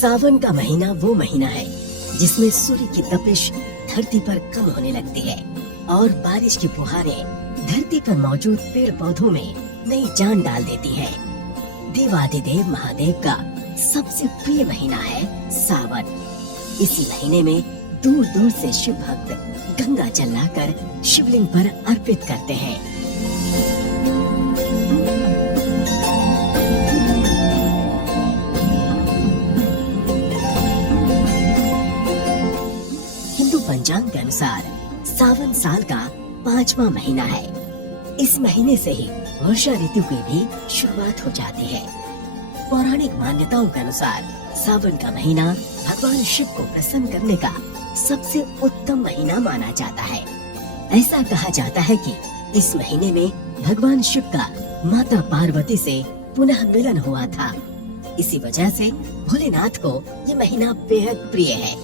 सावन का महीना वो महीना है जिसमें सूर्य की तपिश धरती पर कम होने लगती है और बारिश की फुहारें धरती पर मौजूद पेड़ पौधों में नई जान डाल देती हैं। देवाधिदेव महादेव का सबसे प्रिय महीना है सावन। इसी महीने में दूर दूर से शिव भक्त गंगा जल लाकर शिवलिंग पर अर्पित करते हैं। हिंदू पंचांग के अनुसार सावन साल का 5वां महीना है। इस महीने से ही वर्षा ऋतु की भी शुरुआत हो जाती है। पौराणिक मान्यताओं के अनुसार सावन का महीना भगवान शिव को प्रसन्न करने का सबसे उत्तम महीना माना जाता है। ऐसा कहा जाता है कि इस महीने में भगवान शिव का माता पार्वती से पुनः मिलन हुआ था। इसी वजह से भोलेनाथ को ये महीना बेहद प्रिय है।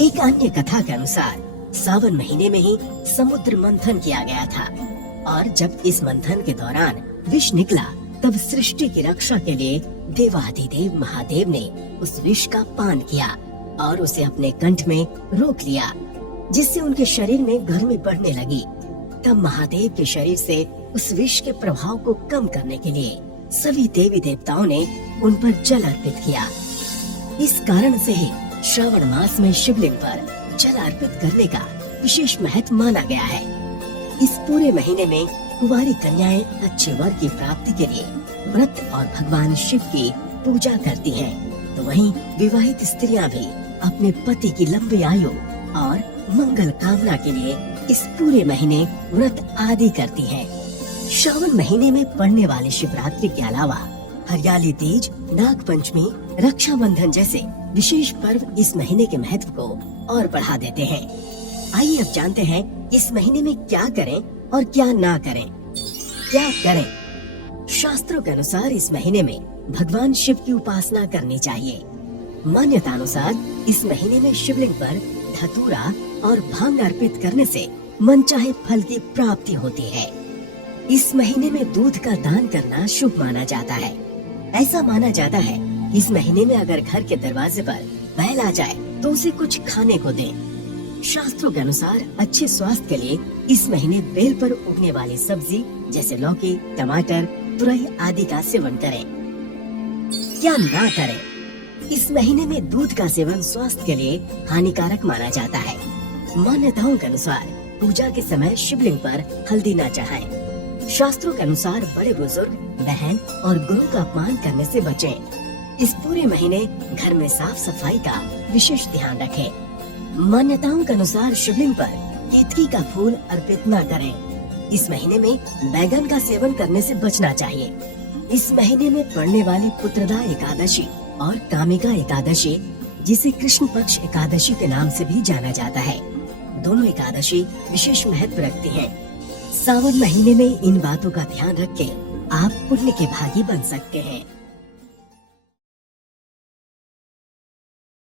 एक अन्य कथा के अनुसार सावन महीने में ही समुद्र मंथन किया गया था और जब इस मंथन के दौरान विष निकला तब सृष्टि की रक्षा के लिए देवाधिदेव महादेव ने उस विष का पान किया और उसे अपने कंठ में रोक लिया, जिससे उनके शरीर में गर्मी बढ़ने लगी। तब महादेव के शरीर से उस विष के प्रभाव को कम करने के लिए सभी देवी देवताओं ने उन पर जल अर्पित किया। इस कारण से ही श्रावण मास में शिवलिंग पर जल अर्पित करने का विशेष महत्व माना गया है। इस पूरे महीने में कुंवारी कन्याएं अच्छे वर की प्राप्ति के लिए व्रत और भगवान शिव की पूजा करती हैं, तो वहीं विवाहित स्त्रियां भी अपने पति की लंबी आयु और मंगल कामना के लिए इस पूरे महीने व्रत आदि करती हैं। श्रावण महीने में पड़ने वाली शिवरात्रि के अलावा हरियाली तीज, नाग पंचमी, रक्षाबंधन जैसे विशेष पर्व इस महीने के महत्व को और बढ़ा देते हैं। आइए अब जानते हैं इस महीने में क्या करें और क्या ना करें। क्या करें? शास्त्रों के अनुसार इस महीने में भगवान शिव की उपासना करनी चाहिए। मान्यता अनुसार इस महीने में शिवलिंग पर धतूरा और भांग अर्पित करने से मनचाहे फल की प्राप्ति होती है। इस महीने में दूध का दान करना शुभ माना जाता है। ऐसा माना जाता है इस महीने में अगर घर के दरवाजे पर बैल आ जाए तो उसे कुछ खाने को दें। शास्त्रों के अनुसार अच्छे स्वास्थ्य के लिए इस महीने बेल पर उगने वाली सब्जी जैसे लौकी, टमाटर, तुरई आदि का सेवन करें। क्या ना करें? इस महीने में दूध का सेवन स्वास्थ्य के लिए हानिकारक माना जाता है। मान्यताओं के अनुसार पूजा के समय शिवलिंग पर हल्दी न चढ़ाएं। शास्त्रों के अनुसार बड़े बुजुर्ग, बहन और गुरु का अपमान करने से बचें। इस पूरे महीने घर में साफ सफाई का विशेष ध्यान रखें। मान्यताओं के अनुसार शिवलिंग पर केतकी का फूल अर्पित न करें। इस महीने में बैगन का सेवन करने से बचना चाहिए। इस महीने में पड़ने वाली पुत्रदा एकादशी और कामिका एकादशी, जिसे कृष्ण पक्ष एकादशी के नाम से भी जाना जाता है, दोनों एकादशी विशेष महत्व रखती हैं। सावन महीने में इन बातों का ध्यान रख के आप पुण्य के भागी बन सकते हैं।